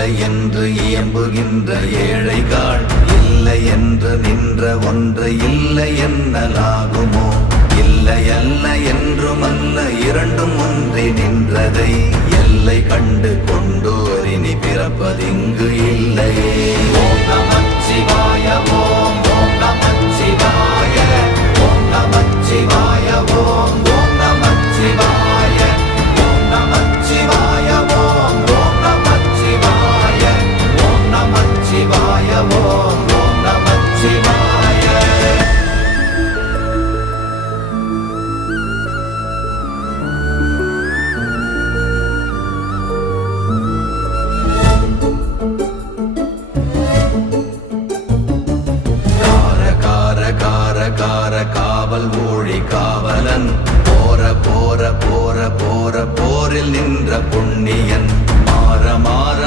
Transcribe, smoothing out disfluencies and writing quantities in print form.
இல்லை என்று இயம்புகின்ற ஏழைகள், இல்லை என்று நின்ற ஒன்றை இல்லை என்னலாகுமோ? இல்லை அல்ல என்றும் அல்ல, இரண்டும் ஒன்றி நின்றதை எல்லை கண்டு கொண்டோர் இனி பிறப்பதிங்கு